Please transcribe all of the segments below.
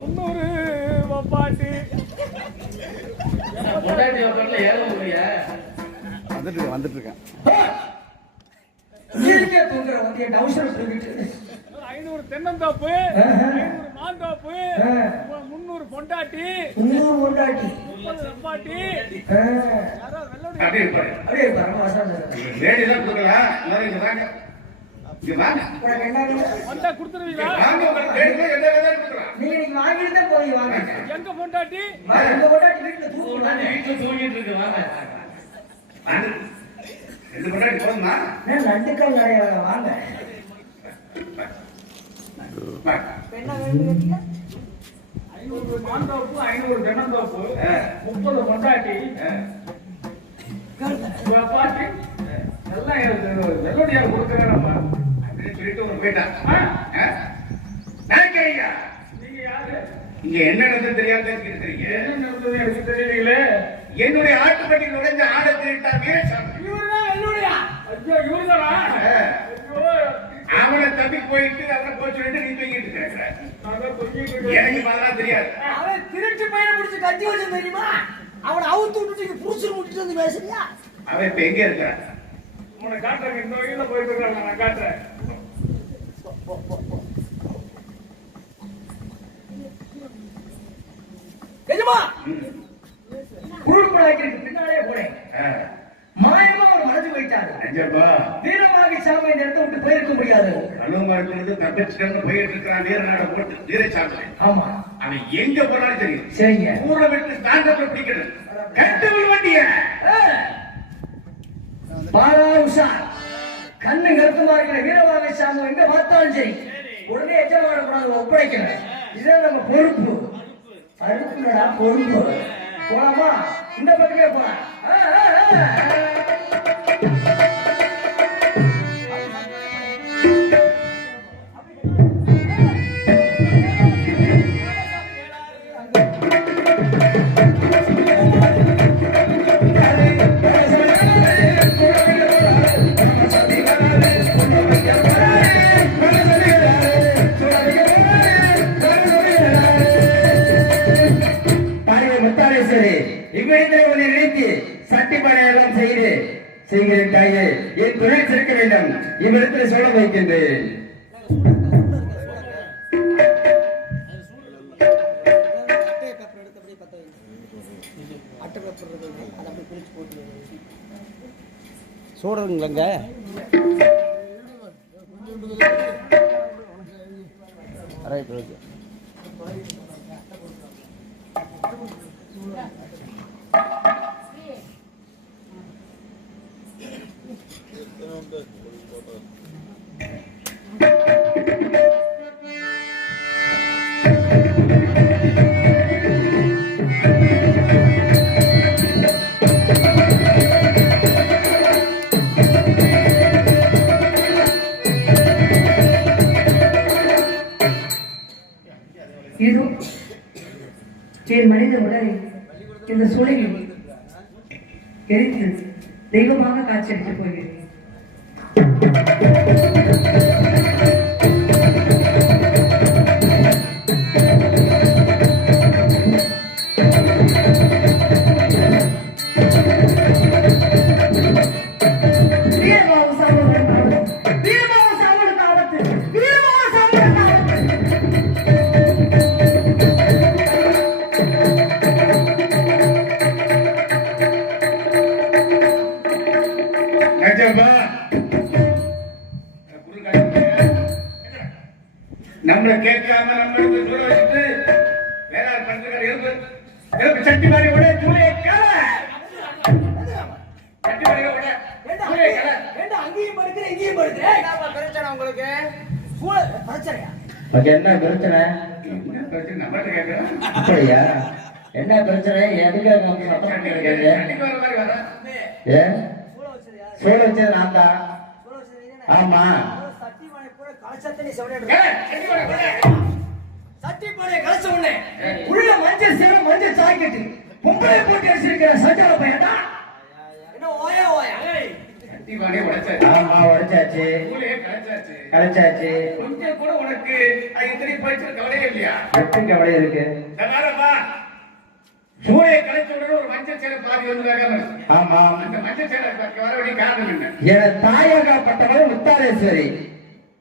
முன்னூறு பாட்டு பொண்டாட்டி உட்கார்ல ஏழ முடியா வந்துட்டு வந்துட்டு இருக்கேன். ஐநூறு தென்னந்தோப்பு ஐநூறு மாந்தோப்பு முன்னூறு பொண்டாட்டி இன்னொரு கொண்டாட்டி முப்பது வெப்பாட்டி. அப்படியே இருப்பாரு. அப்படியே பாருங்க வசனம் லேடி தான் கொடுக்கலாம் எல்லாரும் இங்க வந்தா கொடுத்துருவீங்களா? நீங்க வாங்கிட்டு தான் போய் வாங்க. எங்க பொண்டாட்டி? இந்த கொண்டாட்டி வீட்டுல தூங்கிட்டு இருக்கு வாங்க. வாங்க. ரெண்டு கொண்டாடி போதுமா? நிறைய வாங்க. கேட்டீங்க? ஐநூறு மாந்தோப்பு ஐநூறு தென்னந்தோப்பு. முப்பது பொண்டாட்டி. ஆ. வெப்பாட்டி எல்லாம் வெள்ளோடியார் கொடுக்குறேன் ஒரு போயிட்டான் ஆ. நீங்க யாரு இங்க என்ன நடந்தது என்ன நடந்தது எனக்கு என்னுடைய ஆட்டுப்பட்டி நுழைஞ்ச ஆடை திருட்டா வீரசாமி அவனை தப்பி போயிட்டு அவனை போச்சு நீ தூங்கிட்டு இருக்கிற எனக்கு அதெல்லாம் தெரியாது அவன் திருட்டு பையனை பிடிச்சி கட்டி வச்சு தெரியுமா அவனை அவுத்து விட்டுட்டு புருஷன் விட்டுட்டு வந்து பேசுறியா அவன் இப்ப எங்க இருக்கிறான் உன்னை காட்டுறேன் இந்த வகையில போயிட்டு இருக்கான் நான் காட்டுறேன் நிஜமா பின்னாலே ஆ. மாயமா வைத்தாரு. நிஜமா? வீரமாக சாமி இந்த இடத்தை விட்டு போயிருக்க முடியாது. தப்பிச்சுட்டு போயிட்டு இருக்கிறான். வீரநாட போட்டு வீரசாமி ஆமா. அவன் எங்க போனாலும் தெரியும் சரிங்க. ஊரை விட்டு ஸ்டாண்டர்ட்ல பிடிக்கணும். கட்டு வண்டிய பாலா உஷா. கண்ணு கருத்துமா இருக்கிற வீரமாக சாமி எங்க பார்த்தாலும் சரி உடனே எச்சமான கூடாது ஒப்படைக்கணும் இதுதான் நம்ம பொறுப்பு. அழுப்புடா பொறுப்பு. போலாமா? இந்த பக்கமே போலாம். செய்கிறேன் தாயே என் துணை சிறக்க வேண்டும். இவ்விடத்தில் சொல்ல வைக்கின்றேன். சூடுங்களங்க சோழ வச்சது நான் தான். ஆமா. சட்டி பானை பூரா கலசத்தை நீ செவனேடு ஏய், சட்டி வர விட சட்டி பானை கலச உடனே உள்ள மஞ்சள் சேவை மஞ்சள் சாக்கெட்டு. பொம்பளை போட்டு அடிச்சிருக்கிற சட்டால பையன்டா என்ன ஓயா ஓயா? கலைச்சாச்சு கொஞ்சம் கூட உனக்கு கவலையே இல்லையா? கவலை இருக்கு. சூளையை கலைச்ச உடனே ஒரு மஞ்சள் சேலை பாதி வந்து. ஆமா. அந்த மஞ்சள் சேலை வர வேண்டிய காரணம் என்ன? என தாயகப்பட்டவள் முத்தாரேஸ்வரி.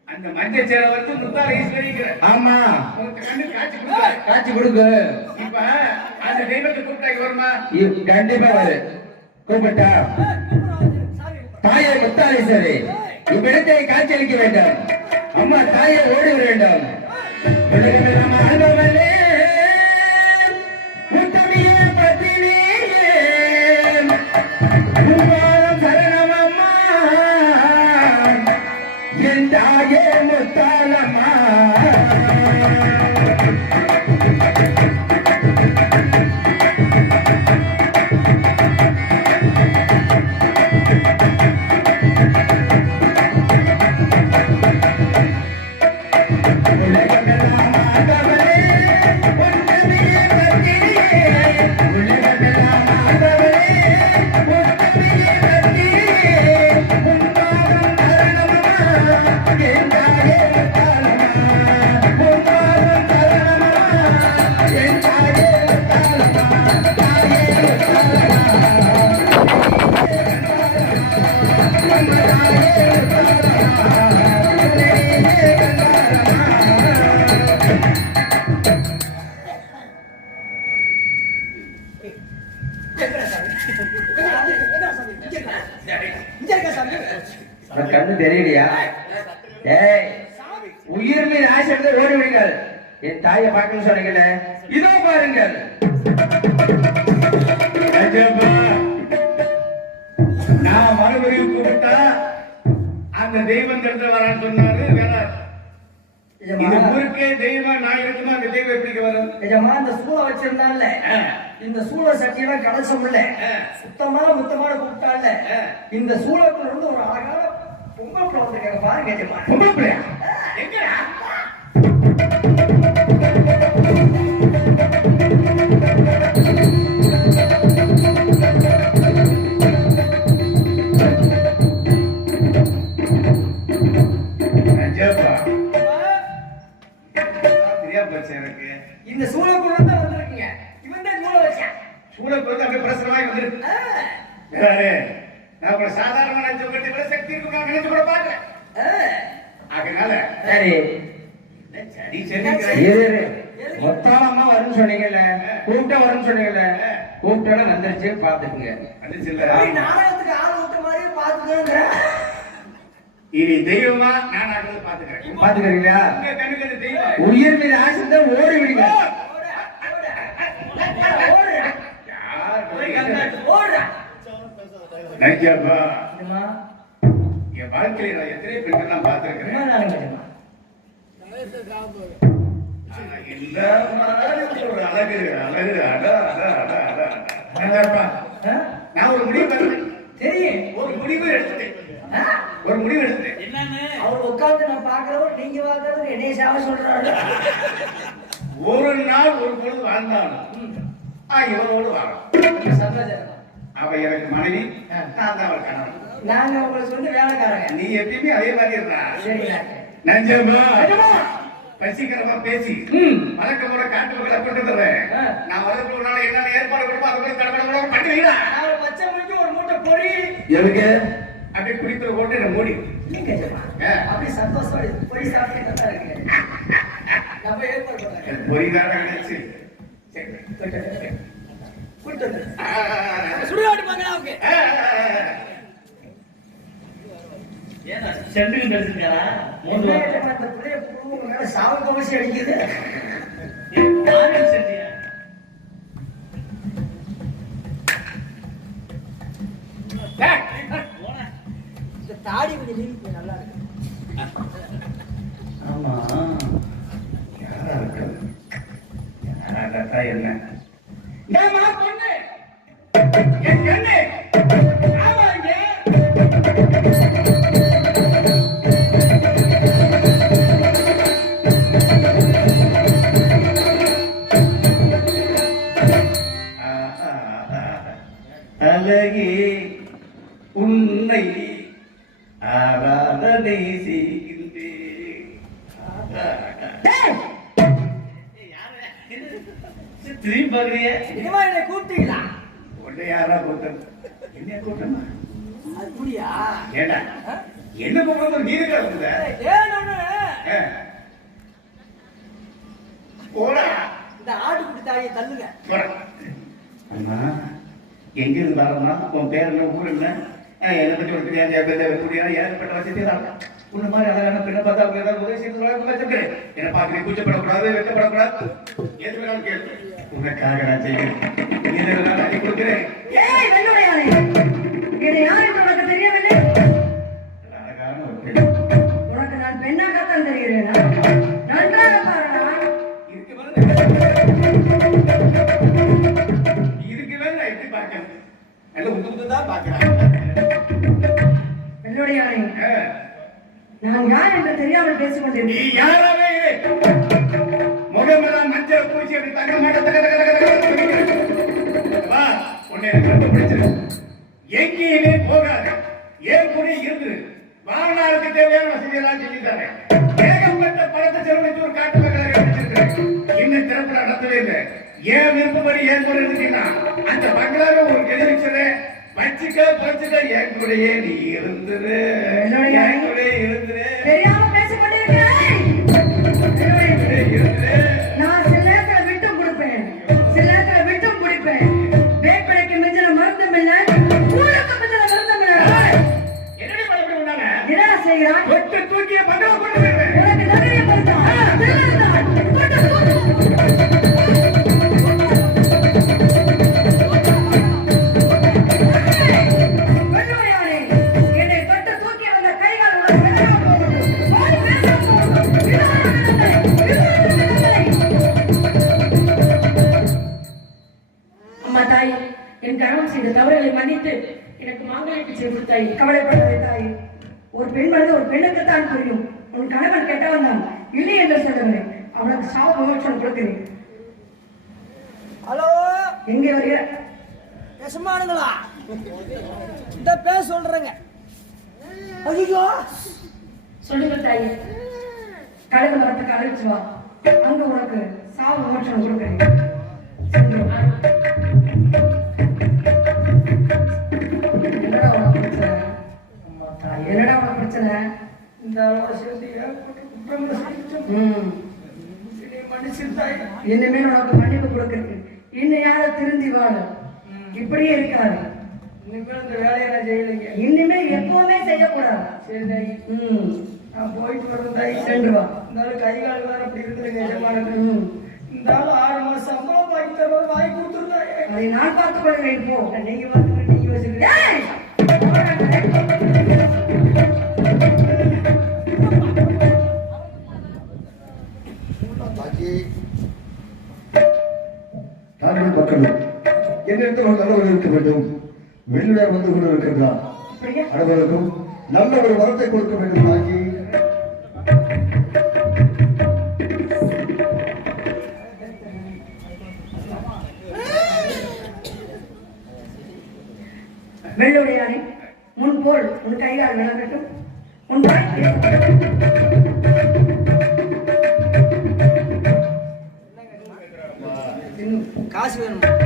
அந்த மஞ்சள் சேலை வந்து முத்தார ஈஸ்வரிங்கிற ஆமா கண்ணு காட்சி கொடுக்குற காட்சி கொடுக்கு இப்ப அந்த தெய்வத்தை கூப்பிட்டாங்க வருமா? கண்டிப்பா வரு. கூப்பிட்டா. தாயை முத்தாரேஸ்வரி. இவ்விடத்தை காட்சியளிக்க வேண்டும். அம்மா தாயை ஓடி வேண்டும். உலகமெல்லாம் வந்திருக்காங்க பாருங்க நிஜமா பொம்பளை அழகு அழகு? நான் ஒரு முடிவு. தெரியும். ஒரு முடிவு எடுத்துட்டேன்? ஒரு முடிவு எடுத்துட்டேன். என்னன்னு? அவர் உட்கார்ந்து நான் பாக்குறவர் நீங்க பாக்குறவர் என்னைய சாவ சொல்றாரு. ஒரு நாள் ஒரு பொழுது வாழ்ந்தாலும் வாழும் சந்தோஷம்? அவ எனக்கு மனைவி நான் தான் அவள் கணவன். நாங்க உங்களுக்கு வந்து வேலைக்காரங்க. நீ எப்பயுமே அதே மாதிரி இருந்தா. நஞ்சமா? பசிக்கிறவா பேசி வழக்கம் கூட காட்டு மக்களை கொண்டு ஆ. நான் வரதுக்கு ஒரு நாள் என்னென்ன ஏற்பாடு கொடுப்போம் அதை போய் கடமை கூட பண்ணி ஒரு பச்சை முடிஞ்சு ஒரு மூட்டை பொறி எதுக்கு? அப்படியே குடிக்கிற போட்டு என்ன மூடி. அப்படி சந்தோஷம் பொறி சாப்பிட்டு தான் இருக்கு நம்ம ஏற்பாடு கிடைச்சு ஆ, ஆ, ஆ, ஆ. சுடுகாட்டு மங்களாவுக்கு செண்டுக்கு மேல சாவு கவசி அடிக்குது. தாடி கொஞ்சம் நீங்க நல்லா இருக்கு. ஆமா. யாரா இருக்கிறது? யாரா என்ன? கூப்பிட்டீங்களா? உன்னை யாரா கூட்டம் என்ன கூட்டமா அது புரியா ஏண்டா என்ன கூப்பிடுறது நீ இருக்கா போடா. இந்த ஆட்டுக்குட்டி தாயை தள்ளுங்க. அம்மா எங்க இருந்து வரமா உன் பேர் என்ன? ஊர் என்ன? என்னை பத்தி உனக்கு தெரியாது. என் பேர் எப்படியா ஏற்பட்ட வசதி தான் உன்ன மாதிரி அழகான பெண்ணை பார்த்தா அவங்க ஏதாவது உதவி வச்சிருக்கிறேன். என்ன பார்த்து கூச்சப்படக்கூடாது வெட்டப்படக்கூடாது எது வேணாலும் உனக்காக நான் செய்கிறேன் கொடுக்கிறேன். ஏய் என்னை யார் என்று உனக்கு தெரியவில்லை அழகான ஒரு பெண். உனக்கு நான் பெண்ணாகத்தான் தெரிகிறேனா? நன்றாக பாருடா. நான் எப்படி பார்க்கறது நல்ல உந்து உந்து தான் பார்க்கிறேன் நான் யார் என்று தெரியாமல் யாராவே எங்கேயுமே போகாது. ஏன் கூட இருந்து. வாழ்நாளுக்கு தேவையான வசதியெல்லாம் செஞ்சு தரேன். ஏகப்பட்ட பணத்தை செலவழித்து ஒரு காட்டு மக்களாக வச்சிருக்கிறேன் இன்னும் திறப்பு நடத்தவே இல்லை. ஏன் விருப்பப்படி ஏன் கூட இருந்தீங்கன்னா அந்த பங்களாவை ஒரு எழுதிச்சுறேன் வச்சுக்க வச்சுக்க என் கூடயே நீ இருந்துரு. என் கூடயே இருந்துரு. என் கணவன் செய்த தவறுகளை மன்னித்து எனக்கு மாங்கல்ய பிச்சை கொடுத்தாய் கவலைப்படாதே தாய். ஒரு பெண் மனது ஒரு பெண்ணுக்கு தான் புரியும். உன் கணவன் கெட்டவன் தான். இல்லை என்று சொல்லவில்லை அவனுக்கு சாவு விமோசனம் கொடுக்கிறேன். ஹலோ? எங்கே வருகிற நெசமானுங்களா இந்த பேச சொல்றேங்க. ஐயோ! சொல்லுங்க தாய். கடவுள் வரத்துக்கு அழைச்சு வா. அங்க உனக்கு சாவு விமோசனம் கொடுக்கிறேன். என்னடா உனக்கு பிரச்சனை? இந்த இனிமேல் உனக்கு மன்னிப்பு கொடுக்கிறேன் இன்னும் யாரும் திருந்தி வாழ இப்படியே இருக்காது. இனிமேல் இந்த வேலையை நான் செய்யலைங்க. இனிமே எப்பவுமே செய்யக்கூடாது. சரி தாய் ம். நான் போயிட்டு வரேன் தாய் சென்று வா. இந்த ஆளு கை கால் வேற அப்படி இருக்குதுங்க எஜமானது ஆறு மாசம் சம்பளம் வாங்கி தருவது வாங்கி கொடுத்துருந்தாங்க அதை நான் பார்த்துக் கொள்கிறேன் போ நீங்க பார்த்துக்கிட்டு நீங்க வச்சுக்கிறீங்க ஏய்! நாங்கள் மக்கள் என்னிடத்தில் ஒரு நல்லவர் இருக்க வேண்டும் வெளியார் வந்து கொண்டு இருக்கிறதா அப்படியா? அனைவருக்கும் நல்ல ஒரு வரத்தை கொடுக்க வேண்டும் தாக்கி வெள்ளுடையானே முன் போல் உன் கையால் விளங்கட்டும் உன். காசு வேணும்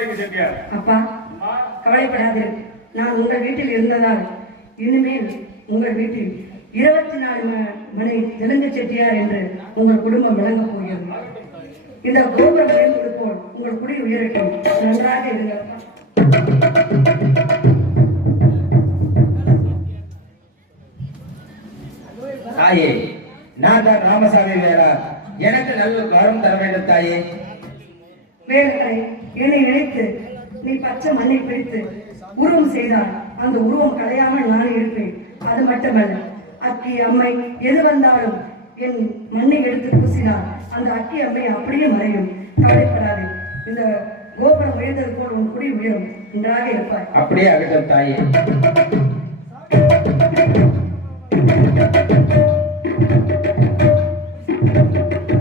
செட்டியார் அப்பா அம்மா கவலைப்படாதே நான் உங்கள் வீட்டில் இருந்ததால் இனிமேல் உங்கள் வீட்டில் இருபத்தி நாலு மணி தெலுங்கு செட்டியார் என்று உங்கள் குடும்பம் விளங்கப் போகிறது. இந்த கோபுரம் போல் உங்கள் குடி உயரட்டும் நன்றாக இருங்கள். தாயே நான் தான் ராமசாமி வேறா எனக்கு நல்ல வரம் தர வேண்டும் தாயே. வேலை என்னை நினைத்து நீ பச்சை மண்ணை பிடித்து உருவம் செய்தால் அந்த உருவம் கலையாமல் நான் இருப்பேன். அது மட்டுமல்ல அக்கி அம்மை எது வந்தாலும் என் மண்ணை எடுத்து பூசினால் அந்த அக்கி அம்மை அப்படியே மறையும். கவலைப்படாதே இந்த கோபுரம் உயர்ந்தது போல் உன் குடி உயரும். நன்றாக இருப்பாய். அப்படியே அகட்டும் தாயே.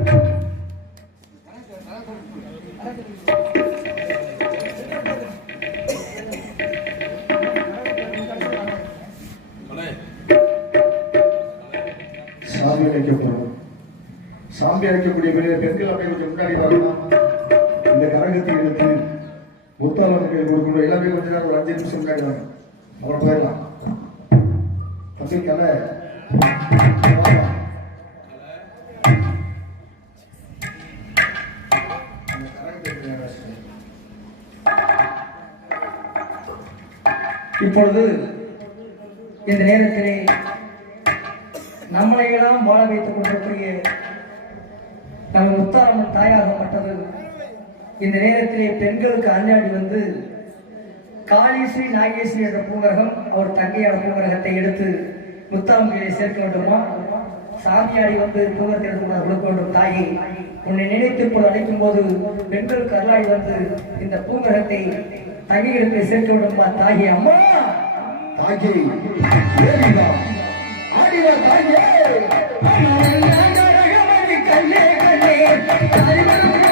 சாமி சாமி அழைக்கக்கூடிய பெண்கள் அப்படியே கொஞ்சம் முன்னாடி வரலாம் இந்த கரகத்தை எடுத்து முத்தாளர்கள் கொடுக்கணும். எல்லாமே கொஞ்ச நேரம் ஒரு அஞ்சு நிமிஷம் முன்னாடி வாங்க. அப்புறம் போயிடலாம். தம்பி கலை இப்பொழுது இந்த நேரத்திலே நம்மளை எல்லாம் வாழ வைத்துக் கொண்டிருக்கிற நம்ம முத்தாரம்மன் தாயாகப்பட்டது இந்த நேரத்திலே பெண்களுக்கு அண்ணாடி வந்து காளீஸ்வரி நாகேஸ்வரி என்ற பூங்கரகம் அவர் தங்கையான பூங்கரகத்தை எடுத்து முத்தாம்பியை சேர்க்க வேண்டுமா? சாமியாடி வந்து பூங்கரத்தை எடுத்து கொடுக்க வேண்டும் தாயே. உன்னை நினைத்து இப்போது அழைக்கும் போது பெண்களுக்கு அருளாடி வந்து இந்த பூங்கரத்தை தங்கைகளுக்கு சேர்க்க வேண்டுமா தாயே? அம்மா! தாயே ஆடிவா தாயே. கண்ணே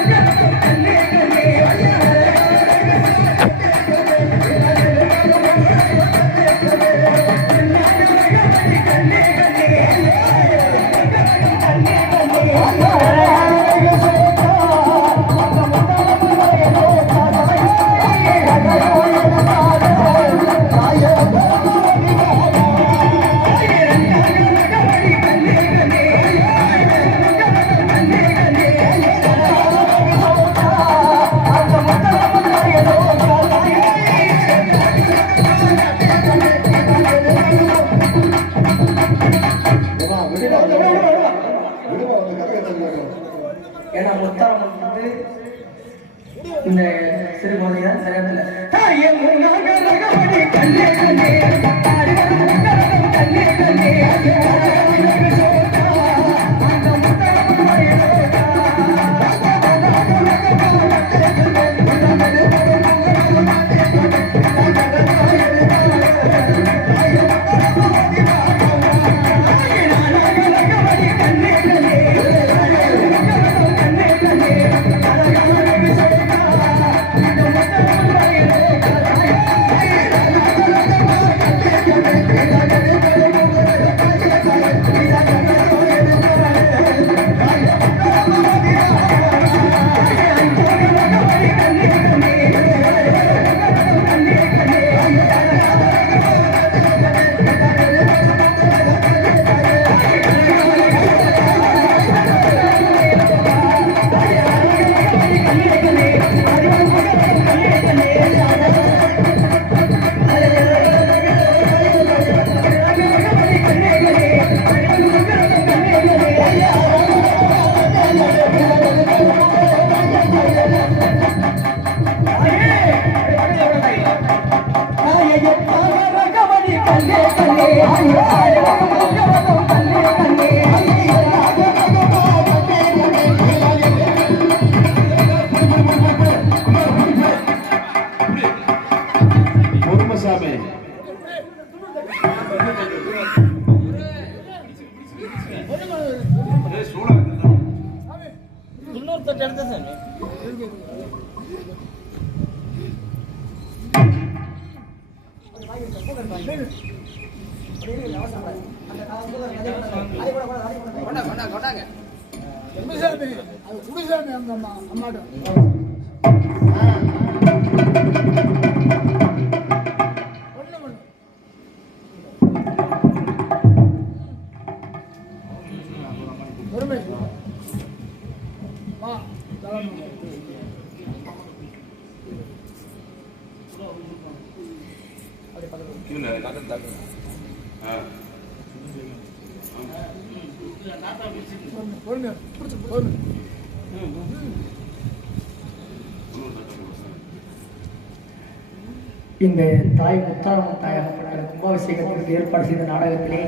இந்த தாய் முத்தாரம்மன் தாயாக கும்பாபிஷேகத்திற்கு ஏற்பாடு செய்த நாடகத்திலே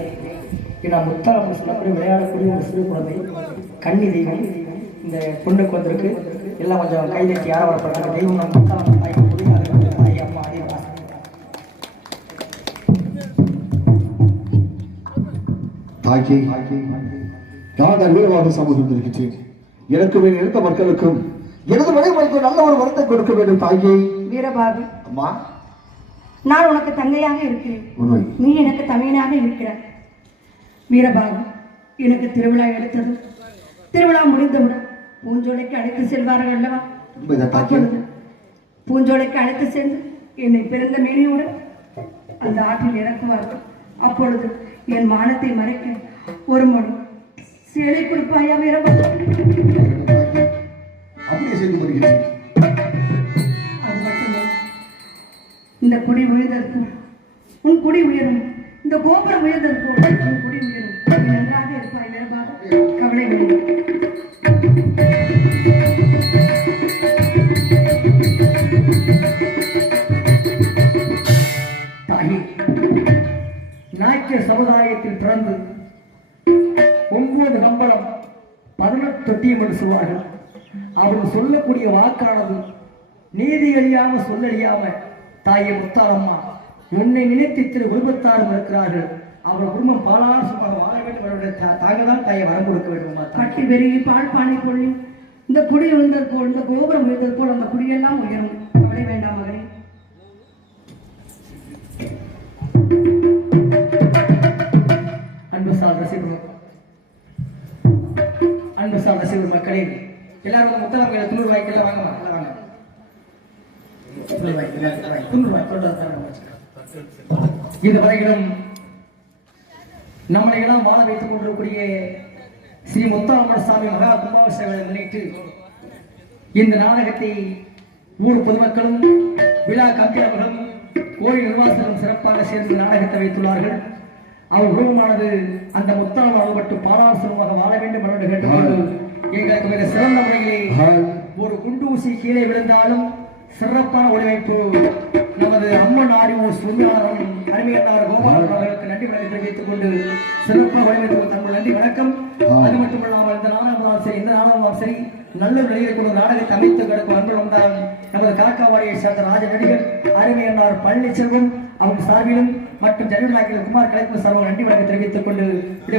நான் முத்தாரம்மன் சொல்லக்கூடிய விளையாடக்கூடிய ஒரு சிறு குழந்தை கன்னி தெய்வம் இந்த பொண்ணுக்கு வந்திருக்கு. எல்லாம் கொஞ்சம் கைதட்டி யார வரப்படுறாங்க தெய்வம் நம்ம முத்தாரம்மன் தாக்கி நான் வீரவாத சமூகம் இருக்கின்றேன். எனக்கு வேண்டிய எடுத்த மக்களுக்கும் எனது மனைவருக்கு நல்ல ஒரு வரத்தை கொடுக்க வேண்டும் தாயே வீரபாகு அம்மா. நான் உனக்கு தங்கையாக இருக்கிறேன். நீ எனக்கு தமையனாக இருக்கிறாய். வீரபாகு எனக்கு திருவிழா எடுத்தது திருவிழா முடிந்தவுடன் பூஞ்சோலைக்கு அழைத்து செல்வார்கள் அல்லவா? பூஞ்சோலைக்கு அழைத்து சென்று என்னை பிறந்த மேனியுடன் அந்த ஆற்றில் இறக்குவார்கள். அப்பொழுது என் மானத்தை மறைக்க ஒரு மணி சேலை கொடுப்பாயா வீரபாகு அப்படியே செய்து வருகிறேன் அது மட்டுமே. இந்த குடி உயர்ந்தது போல். உன் குடி உயரும். இந்த கோபுரம் உயர்ந்தது போல். உன் குடி உயரும். நீ நாய்க்கர் சமுதாயத்தில் பிறந்து ஒன்பது கம்பளம் பதினெட்டு தொட்டியம் என்று சொல்வார்கள் அவர்கள் சொல்லக்கூடிய வாக்கானது நீதி அழியாம சொல்லறியாம தாயை முத்தாளம்மா உன்னை நினைத்து திரு குடும்பத்தாரும் இருக்கிறார்கள். அவர் குடும்பம் பாலான சும்மாக வாழ வேண்டும் தாங்க தான் தாயை வரம் கொடுக்க வேண்டும் அம்மா. கட்டி பெருகி பால் பானை பொழி இந்த குடி உயர்ந்தது போல் இந்த கோபுரம் உயர்ந்தது போல் அந்த குடியெல்லாம் உயரும். அன்பு சால் ரசிகர் மக்களே. எல்லாரும் முத்தலமையில துணூறு வாய்க்கெல்லாம் வாங்க எல்லாம் வாங்க. எல்லாம் வாங்க. துணூறு வாய்க்கு, இதுவரையிலும் நம்மளை எல்லாம் வாழ வைத்துக் கொண்டிருக்கக்கூடிய ஸ்ரீ முத்தாமர் சாமி மகா கும்பாபிஷேகத்தை முன்னிட்டு இந்த நாடகத்தை ஊர் பொதுமக்களும் விழா கம்பியவர்களும் கோயில் நிர்வாகத்திலும் சிறப்பாக சேர்ந்து நாடகத்தை வைத்துள்ளார்கள். அவர் உருவமானது அந்த முத்தாளம் அகப்பட்டு பாராசனமாக வாழ வேண்டும் என்று கேட்டுக்கொண்டு எங்களுக்கு மிக சிறந்த முறையிலே ஒரு குண்டூசி கீழே விழுந்தாலும் சிறப்பான ஒளிவைப்பு நமது அம்மன் ஆடிமோ சுவாமியாளரும் அருமையன்னார் கோபாலன் அவர்களுக்கு நன்றி வணக்கம் தெரிவித்துக் கொண்டு சிறப்பாக ஒளிவைத்து தங்கள் நன்றி வணக்கம். அது மட்டுமல்லாமல் இந்த நாடகமாம் சரி இந்த நாடகமாம் சரி நல்ல நிலையில் கொண்டு நாடகத்தை அமைத்து கிடக்கும் அன்பு வந்தால் நமது காக்காவாடியை சேர்ந்த ராஜ நடிகர் அருமையன்னார் பழனிச்செல்வம் அவங்க சார்பிலும் மற்றும் ஜனநாயகில் குமார் கலைப்பு சார்பாக நன்றி வணக்கம் தெரிவித்துக் கொண்டு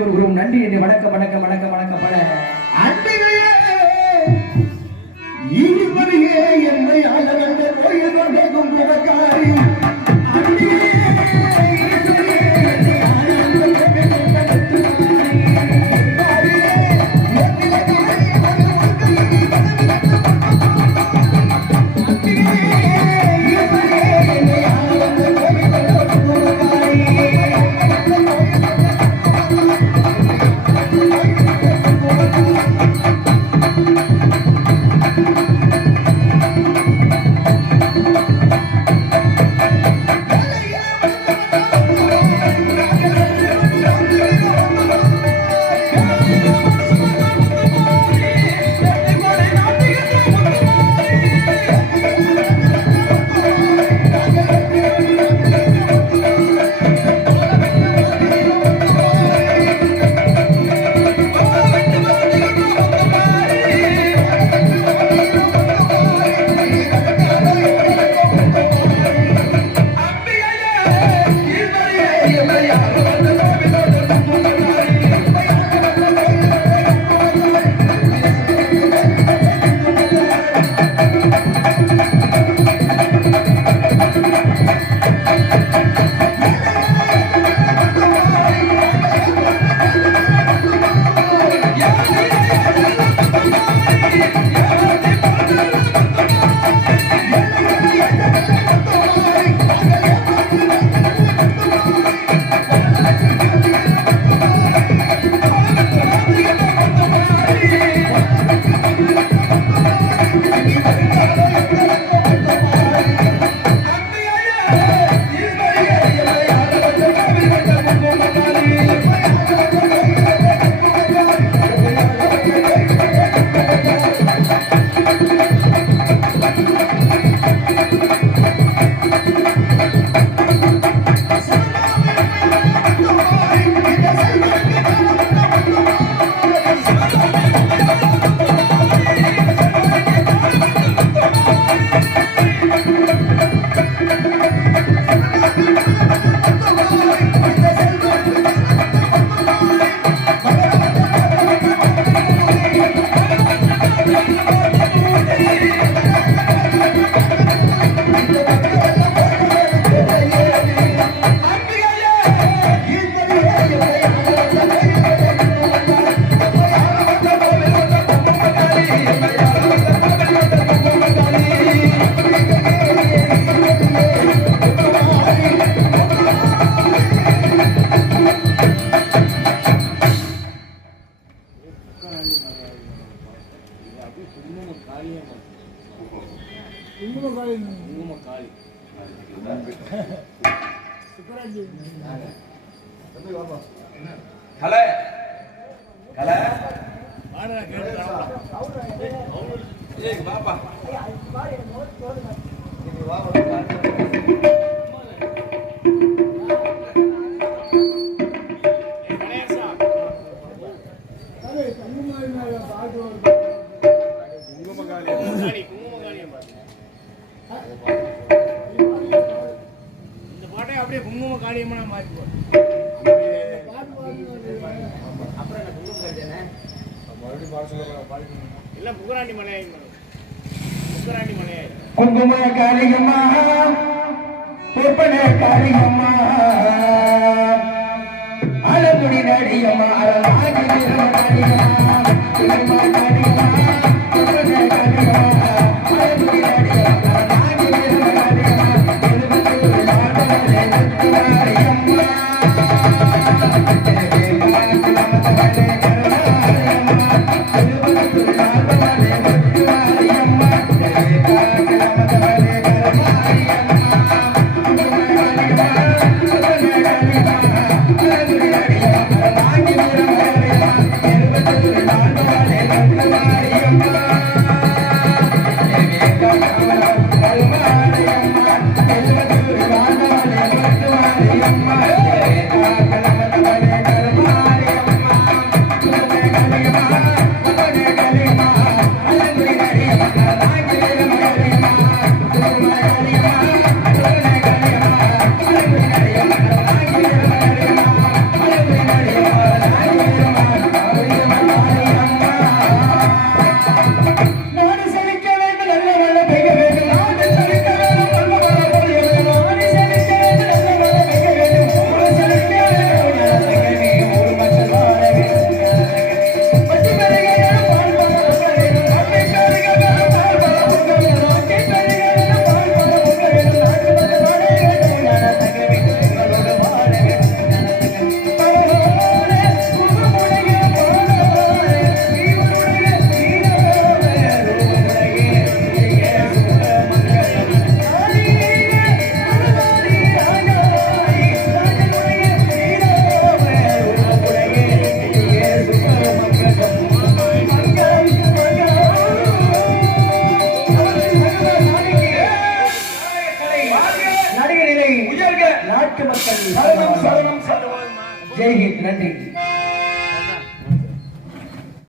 குரு நன்றி. என்று வணக்கம் வணக்கம் வணக்கம் வணக்கம். பல ஈஸ்வரியே என்னை ஆளவந்த இந்த